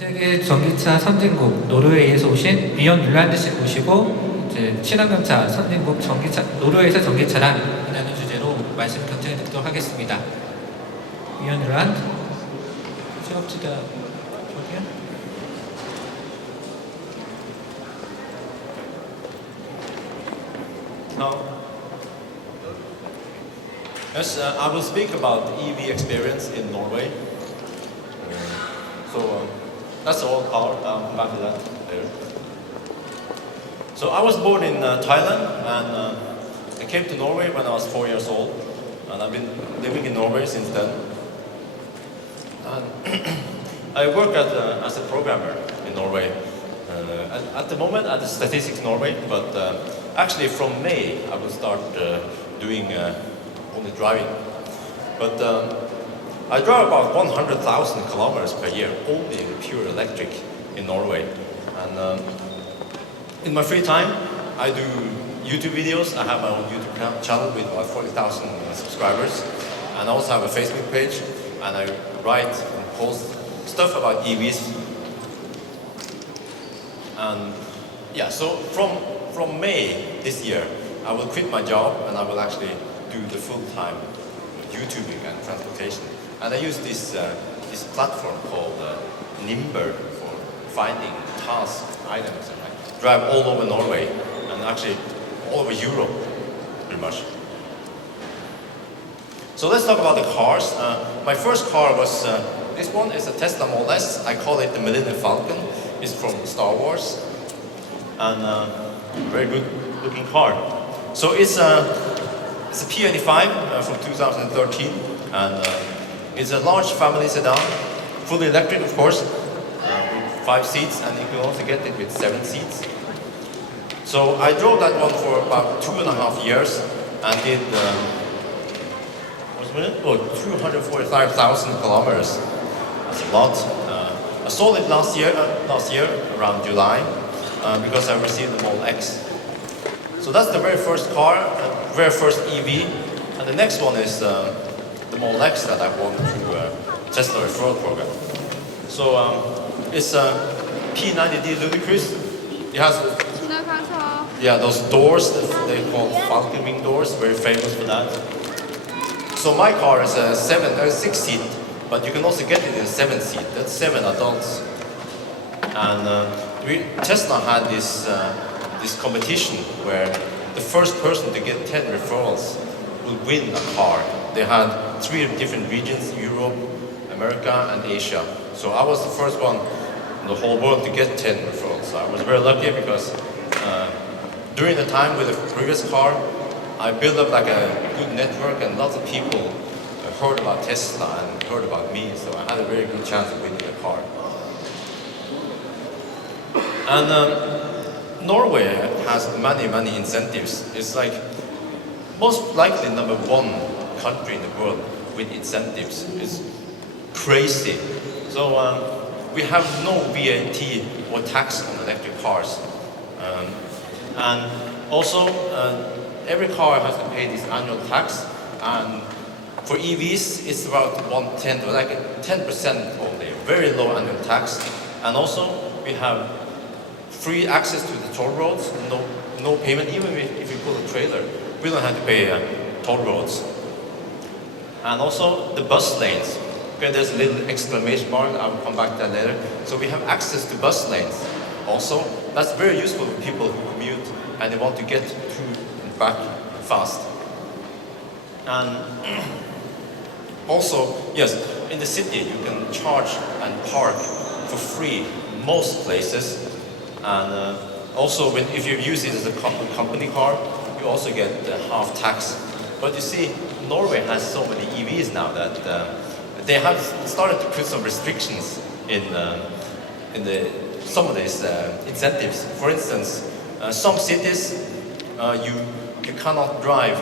세계 전기차 선진국 노르웨이에서 오신 비욘 율란드 씨 모시고 이제 친환경차 선진국 전기차 노르웨이에서 전기차란이라는 주제로 말씀 경청해 듣도록 하겠습니다. 비욘 율란드 실업지다 저기요? Yes, I will speak about EV experience in Norway. That's the old car. I'll come back to that later. So I was born in Thailand, and I came to Norway when I was 4 years old, and I've been living in Norway since then. And I work as a programmer in Norway. At the moment at the Statistics Norway, but actually from May I will start doing only driving. But I drive about 100,000 kilometers per year, only in pure electric in Norway. And in my free time, I do YouTube videos. I have my own YouTube channel with about 40,000 subscribers. And I also have a Facebook page, and I write and post stuff about EVs. And yeah, so from May this year, I will quit my job and I will actually do the full-time YouTubing and transportation. And I use this platform called Nimber for finding tasks, items, and I drive all over Norway and actually all over Europe, pretty much. So let's talk about the cars. My first car was, this one is a Tesla Model S. I call it the Millennium Falcon. It's from Star Wars. And very good looking car. So it's a P85 from 2013. And it's a large family sedan, fully electric of course, with 5 seats, and you can also get it with 7 seats. So I drove that one for about 2.5 years and did 245,000 kilometers. That's a lot. I sold it last year around July, because I received the Model X. So that's the very first car, very first EV, and the next one is the Model X that I won through a Tesla referral program. So it's a P90D Ludicrous. It has those doors that they call Falcon wing doors, very famous for that. So my car is a 6 seat, but you can also get it in 7 seat. That's 7 adults. And Tesla had this competition where the first person to get 10 referrals will win a car. They had 3 different regions: Europe, America, and Asia. So I was the first one in the whole world to get 10 referrals. So I was very lucky because during the time with the previous car, I built up like a good network, and lots of people heard about Tesla and heard about me. So I had a very good chance of winning the car. And Norway has many incentives. It's like most likely number 1 country in the world with incentives. It's crazy. So we have no VAT or tax on electric cars. And also every car has to pay this annual tax. And for EVs, it's about 1/10, or like 10% only, very low annual tax. And also we have free access to the toll roads, no payment, even if you pull a trailer. We don't have to pay toll roads. And also the bus lanes. Okay, there's a little exclamation mark, I will come back to that later. So we have access to bus lanes also. That's very useful for people who commute and they want to get to and back fast. And also, yes, in the city you can charge and park for free most places. And also if you use it as a company car, you also get half tax. But you see, Norway has so many EVs now that they have started to put some restrictions in some of these incentives. For instance, some cities you cannot drive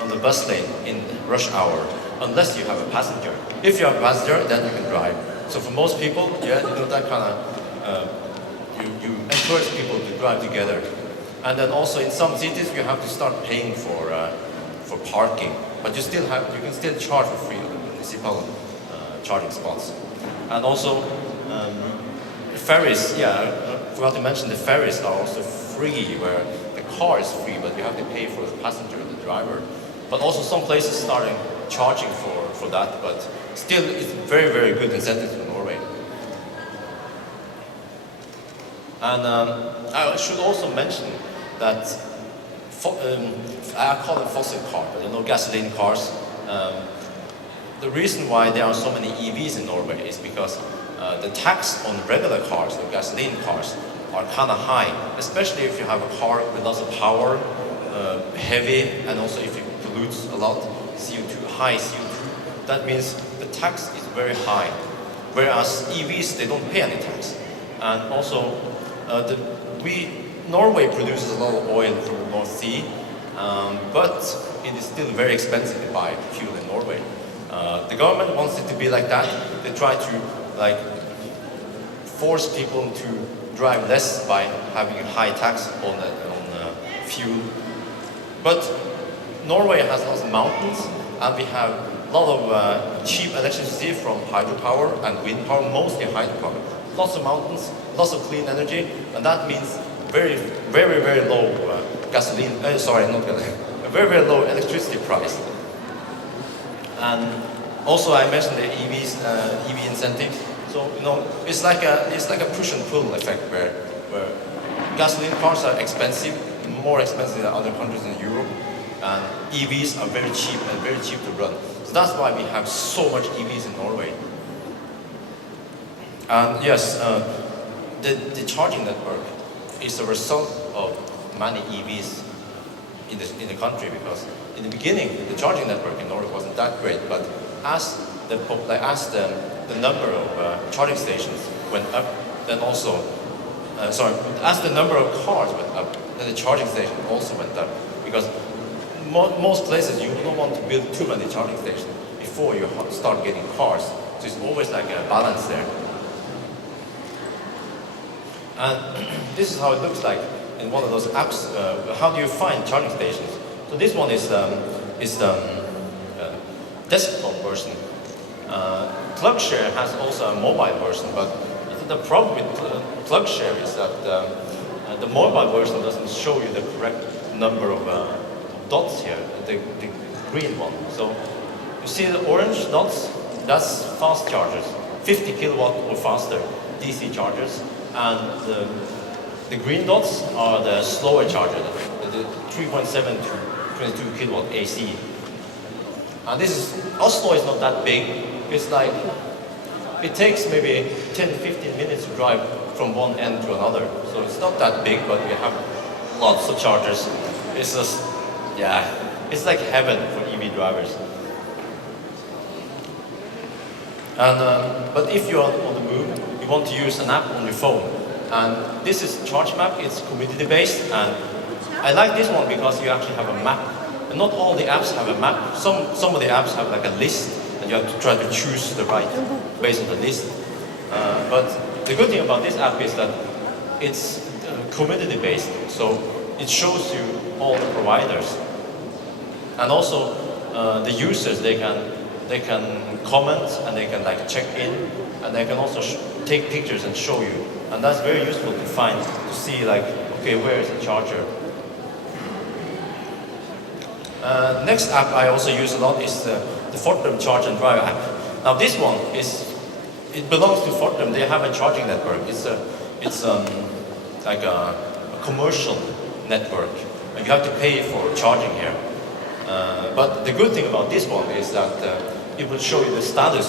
on the bus lane in rush hour unless you have a passenger. If you have a passenger, then you can drive. So for most people, yeah, you know, that kind of you encourage people to drive together. And then also in some cities you have to start paying for parking, but you can still charge for free on the municipal charging spots. And also ferries, yeah, I forgot to mention the ferries are also free, where the car is free, but you have to pay for the passenger, the driver. But also some places starting charging for that, but still it's very, very good incentive in Norway. And I should also mention that I call them fossil cars, but gasoline cars. The reason why there are so many EVs in Norway is because the tax on regular cars, the gasoline cars, are kind of high, especially if you have a car with lots of power, heavy, and also if it pollutes a lot, CO2, high CO2. That means the tax is very high, whereas EVs, they don't pay any tax. And also, Norway produces a lot of oil from the North Sea, but it is still very expensive to buy fuel in Norway. The government wants it to be like that. They try to force people to drive less by having a high tax on fuel. But Norway has lots of mountains, and we have a lot of cheap electricity from hydropower and wind power, mostly hydropower. Lots of mountains, lots of clean energy, and that means very, very, very low gasoline. Sorry, not gasoline. A very, very low electricity price. And also, I mentioned the EV incentives. So it's like a push and pull effect where gasoline cars are expensive, more expensive than other countries in Europe, and EVs are very cheap and very cheap to run. So that's why we have so much EVs in Norway. And yes, the charging network is a result of many EVs in the country, because in the beginning the charging network in Norway wasn't that great, but as the number of charging stations went up, then also as the number of cars went up, then the charging station also went up, because most places you don't want to build too many charging stations before you start getting cars. So it's always like a balance there. And this is how it looks like in one of those apps. How do you find charging stations? So this one is the desktop version. PlugShare has also a mobile version, but the problem with PlugShare is that the mobile version doesn't show you the correct number of dots here, the green one. So you see the orange dots? That's fast chargers, 50 kilowatt or faster DC chargers. And the green dots are the slower charger, the 3.7 to 22 kilowatt AC. And Oslo is not that big. It's like, it takes maybe 10-15 minutes to drive from one end to another. So it's not that big, but we have lots of chargers. It's just, yeah, it's like heaven for EV drivers. And, but if you're on the move, you want to use an app on your phone. And this is Charge Map, it's community-based, and I like this one because you actually have a map. And not all the apps have a map. Some of the apps have like a list, and you have to try to choose the right based on the list. But the good thing about this app is that it's community-based, so it shows you all the providers. And also the users, they can comment, and they can like check in, and they can also take pictures and show you. And that's very useful to see like, okay, where is the charger? Next app I also use a lot is the Fortum Charge and Drive app. Now this one it belongs to Fortum. They have a charging network. It's like a commercial network. And you have to pay for charging here. But the good thing about this one is that it will show you the status.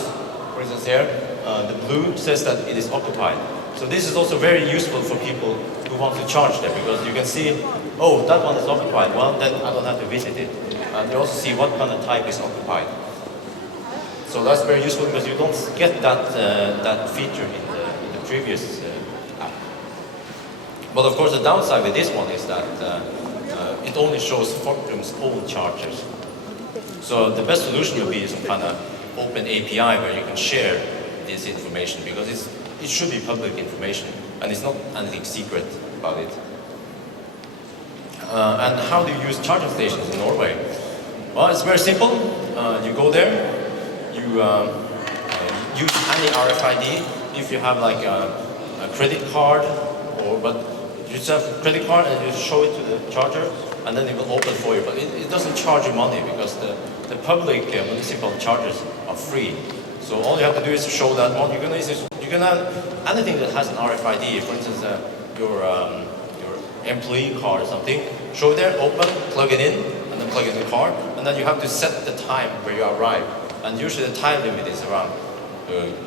For instance here, the blue says that it is occupied. So this is also very useful for people who want to charge there, because you can see, oh, that one is occupied. Well, then I don't have to visit it. And you also see what kind of type is occupied. So that's very useful because you don't get that feature in the previous app. But of course, the downside with this one is that it only shows Fortum's own chargers. So the best solution would be some kind of open API where you can share this information, because it should be public information, and it's not anything secret about it. And how do you use charging stations in Norway? Well, it's very simple. You go there, you use any RFID. If you have like a a credit card, but you just have a credit card and you show it to the charger, and then it will open for you. But it doesn't charge you money because the public municipal chargers are free. So all you have to do is to show that one. You can have anything that has an RFID. For instance, your employee card or something. Show it there, open, plug it in, and then plug it in the car. And then you have to set the time where you arrive. And usually the time limit is around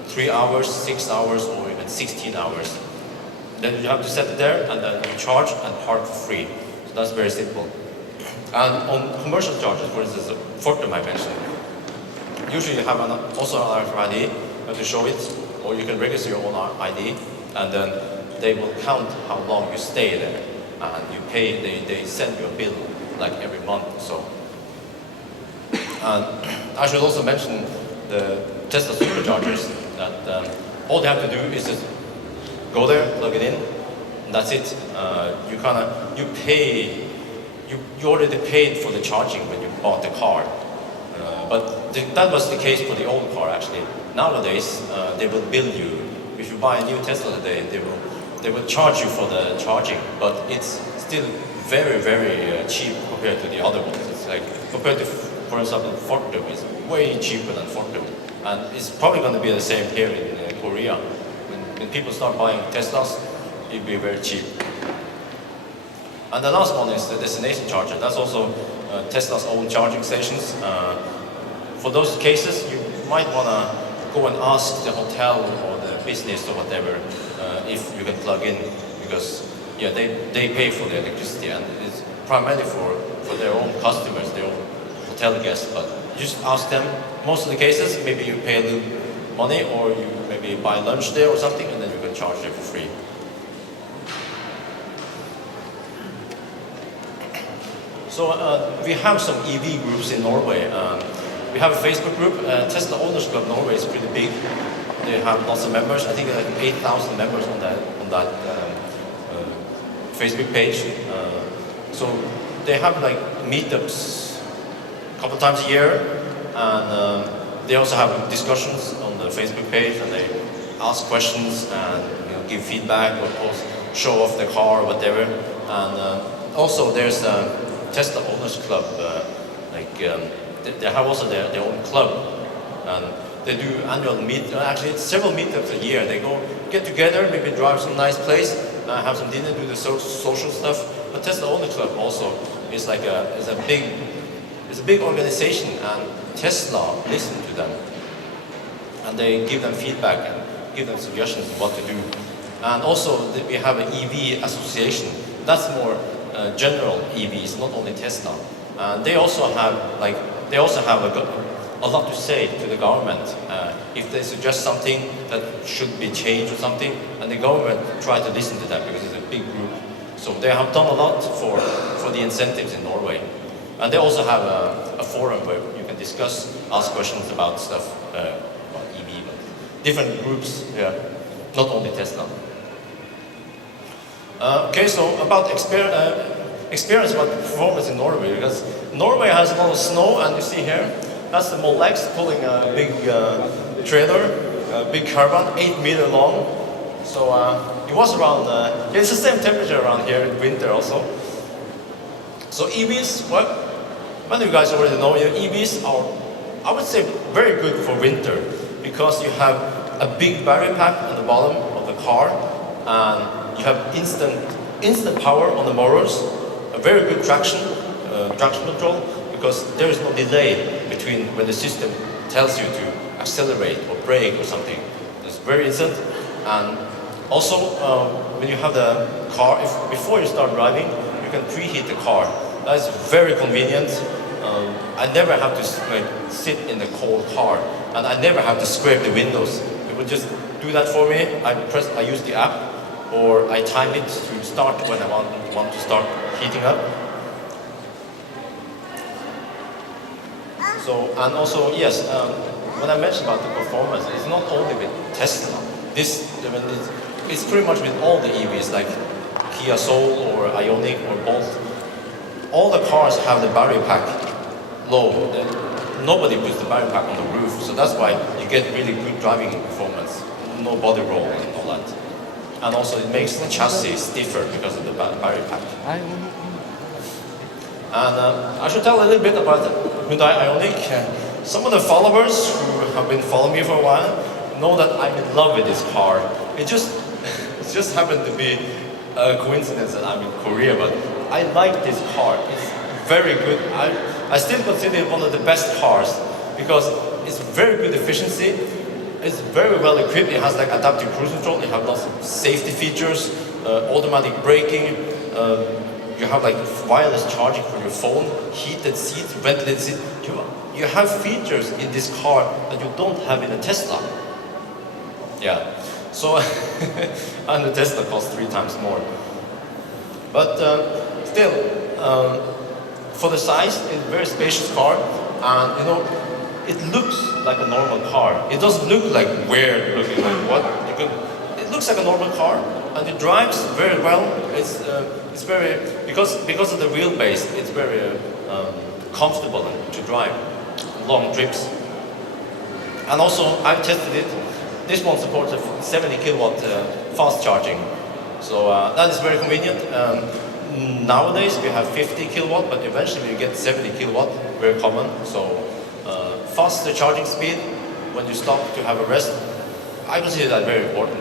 3 hours, 6 hours, or even 16 hours. Then you have to set it there, and then you charge and park for free. So that's very simple. And on commercial chargers, for instance, Fortum I mentioned, usually you have also an RFID. You have to show it, or you can register your own ID, and then they will count how long you stay there, and you pay. They send you a bill like every month or so. And I should also mention the Tesla superchargers. That all they have to do is just go there, plug it in, and that's it. You pay. You already paid for the charging when you bought the car. But that was the case for the old car actually. Nowadays, they will bill you. If you buy a new Tesla today, they will charge you for the charging, but it's still very, very cheap compared to the other ones. It's like, compared to, for example, Fortum, it's way cheaper than Fortum. And it's probably going to be the same here in Korea. When people start buying Teslas, it'll be very cheap. And the last one is the destination charger. That's also Tesla's own charging stations. For those cases, you might want to go and ask the hotel or the business or whatever if you can plug in, because they pay for the electricity, and it's primarily for their own customers, their own hotel guests. But you just ask them. Most of the cases, maybe you pay a little money, or you maybe buy lunch there or something, and then you can charge them for free. So we have some EV groups in Norway. We have a Facebook group. Tesla Owners Club Norway is pretty big. They have lots of members. I think like 8,000 members on that Facebook page. So they have like meetups a couple times a year, and they also have discussions on the Facebook page, and they ask questions and give feedback or post, show off the car or whatever. And also there's Tesla Owners Club, they have also their own club, and they do annual actually it's several meetups a year. They get together, maybe drive some nice place, have some dinner, do the social stuff. But Tesla Owners Club also is like is a big organization, and Tesla listen to them, and they give them feedback and give them suggestions of what to do. And also we have an EV association. That's more general EVs, not only Tesla. And they also have a lot to say to the government. If they suggest something that should be changed or something, and the government try to listen to them because it's a big group. So they have done a lot for the incentives in Norway. And they also have a forum where you can discuss, ask questions about stuff, about EV, but different groups, not only Tesla. Okay, so about experience about performance in Norway, because Norway has a lot of snow, and you see here, that's the Model X pulling a big trailer, a big caravan, 8 meter long. So it was around, it's the same temperature around here in winter also. So EVs, well, many of you guys already know, EVs are, I would say, very good for winter, because you have a big battery pack on the bottom of the car, and you have instant power on the motors, a very good traction control, because there is no delay between when the system tells you to accelerate or brake or something. It's very instant. And also, when you have the car, before you start driving, you can preheat the car. That is very convenient. I never have to sit in the cold car, and I never have to scrape the windows. It would just do that for me. I use the app, or I time it to start when I want to start heating up. So, and also, yes, when I mentioned about the performance, it's not only with Tesla. It's pretty much with all the EVs, like Kia Soul or Ioniq or Bolt. All the cars have the battery pack low. Nobody puts the battery pack on the roof, so that's why you get really good driving performance. No body roll and all that. and also it makes the chassis stiffer because of the battery pack. And I should tell a little bit about the Hyundai Ioniq. Some of the followers who have been following me for a while know that I'm in love with this car. It just happened to be a coincidence that I'm in Korea, but I like this car. It's very good. I still consider it one of the best cars because it's very good efficiency. It's very well equipped. It has like adaptive cruise control. It has lots of safety features, automatic braking. You have like wireless charging for your phone, heated seats, ventilated seats. You have features in this car that you don't have in a Tesla. Yeah. So, and the Tesla costs 3 times more. But still, for the size, it's a very spacious car, and you know, it looks like a normal car. It doesn't look like weird looking, like what you can. It looks like a normal car, and it drives very well. It's very because of the wheelbase. It's very comfortable to drive long trips. And also, I've tested it. This one supports a 70 kilowatt fast charging, so that is very convenient. Nowadays we have 50 kilowatt, but eventually you get 70 kilowatt, very common. So faster charging speed when you stop to have a rest, I consider that very important.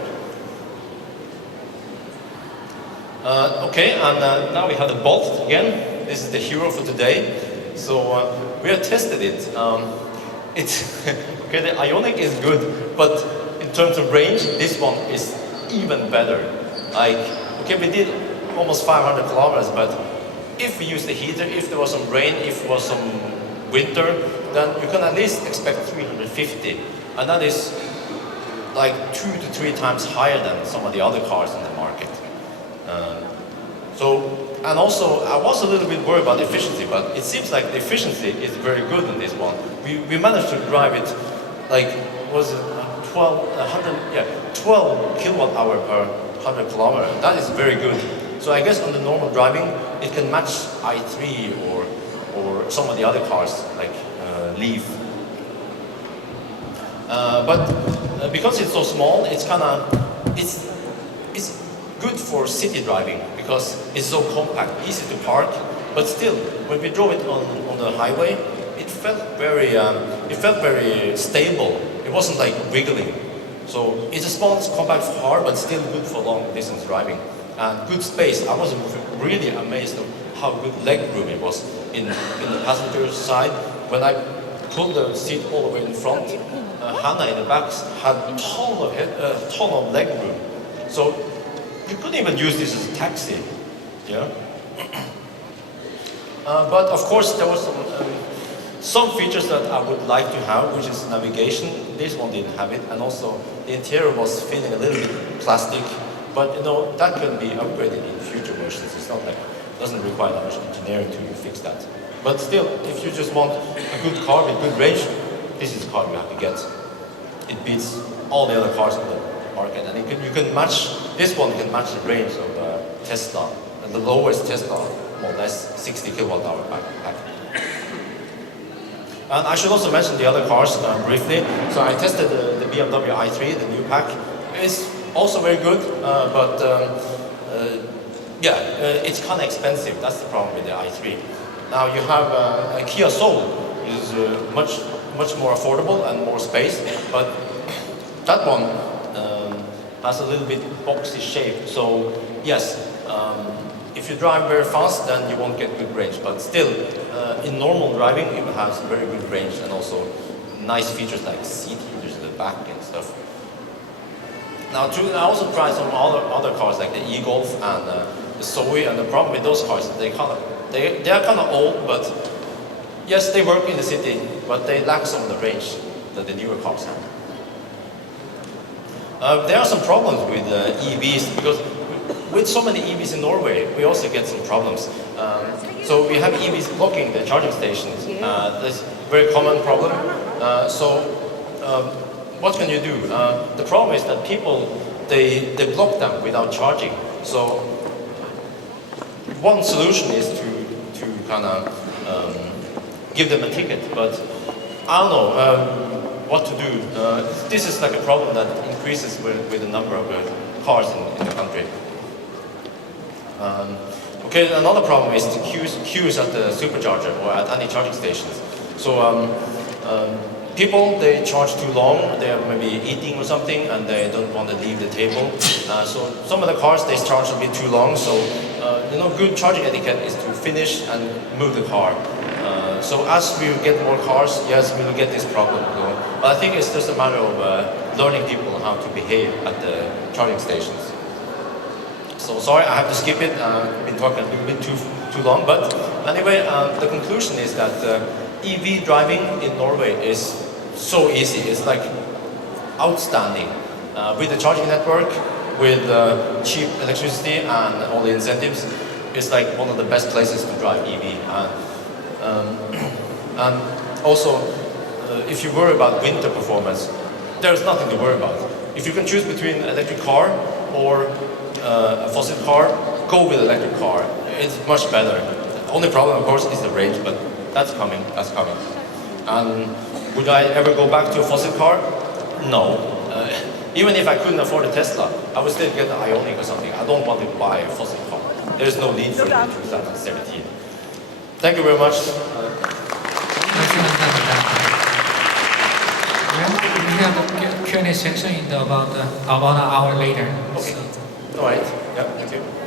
Okay, and now we have the Bolt again. This is the hero for today. So we have tested it. It's okay. The Ioniq is good, but in terms of range, this one is even better. Like, okay, we did almost 500 kilometers, but if we use the heater, if there was some rain, if there was some winter, then you can at least expect 350, and that is like 2 to 3 times higher than some of the other cars in the market. And also, I was a little bit worried about efficiency, but it seems like the efficiency is very good in this one. We managed to drive it, like, was it 12 kilowatt hour per 100 kilometer. That is very good. So I guess on the normal driving, it can match i3 or some of the other cars, like Leaf. But because it's so small, it's good for city driving because it's so compact, easy to park. But still, when we drove it on the highway, it felt very stable. It wasn't like wiggling. So it's a small, compact car, but still good for long distance driving. And good space. I was really amazed of how good leg room it was in the passenger side. When I pulled the seat all the way in front, Hannah in the back had a ton of leg room. So you couldn't even use this as a taxi. Yeah. But of course, there was some features that I would like to have, which is navigation. This one didn't have it, and also the interior was feeling a little bit plastic. But you know, that can be upgraded in future versions. It's not like it doesn't require that much engineering to fix that. But still, if you just want a good car with good range, this is the car you have to get. It beats all the other cars on the market, and you can match. This one can match the range of Tesla, and the lowest Tesla, more or less 60 kilowatt hour pack. And I should also mention the other cars briefly. So I tested the BMW i3, the new pack. It's also very good, but it's kind of expensive. That's the problem with the i3. Now you have a Kia Soul, which is much more affordable and more space, but that one has a little bit boxy shape. So yes, if you drive very fast, then you won't get good range. But still, in normal driving, it has very good range and also nice features like seat heaters in the back and stuff. Now, I also tried some other cars like the e-Golf and the Zoe, and the problem with those cars, they are kind of old, but yes, they work in the city, but they lack some of the range that the newer cars have. There are some problems with EVs because with so many EVs in Norway, we also get some problems. So we have EVs blocking the charging stations. That's a very common problem. What can you do? The problem is that people, they block them without charging. So one solution is to kind of give them a ticket, but I don't know what to do. This is like a problem that increases with the number of cars in the country. Okay, another problem is the queues at the supercharger or at any charging stations. So people, they charge too long, they're maybe eating or something and they don't want to leave the table. So some of the cars, they charge a bit too long, so good charging etiquette is to finish and move the car. So as we get more cars, yes, we will get this problem. But I think it's just a matter of learning people how to behave at the charging stations. So sorry, I have to skip it. I've been talking a little bit too long, but anyway, the conclusion is that EV driving in Norway is so easy. It's like outstanding. With the charging network, with cheap electricity and all the incentives, it's like one of the best places to drive EV. And also, if you worry about winter performance, there's nothing to worry about. If you can choose between an electric car or a fossil car, go with electric car. It's much better. The only problem, of course, is the range, but that's coming. And would I ever go back to a fossil car? No. Even if I couldn't afford a Tesla, I would still get an Ioniq or something. I don't want to buy a fossil car. There's no need for it in 2017. Thank you very much. 말씀 감사합니다. We have a Q&A section in about an hour later. Okay. All right. Yeah, thank you.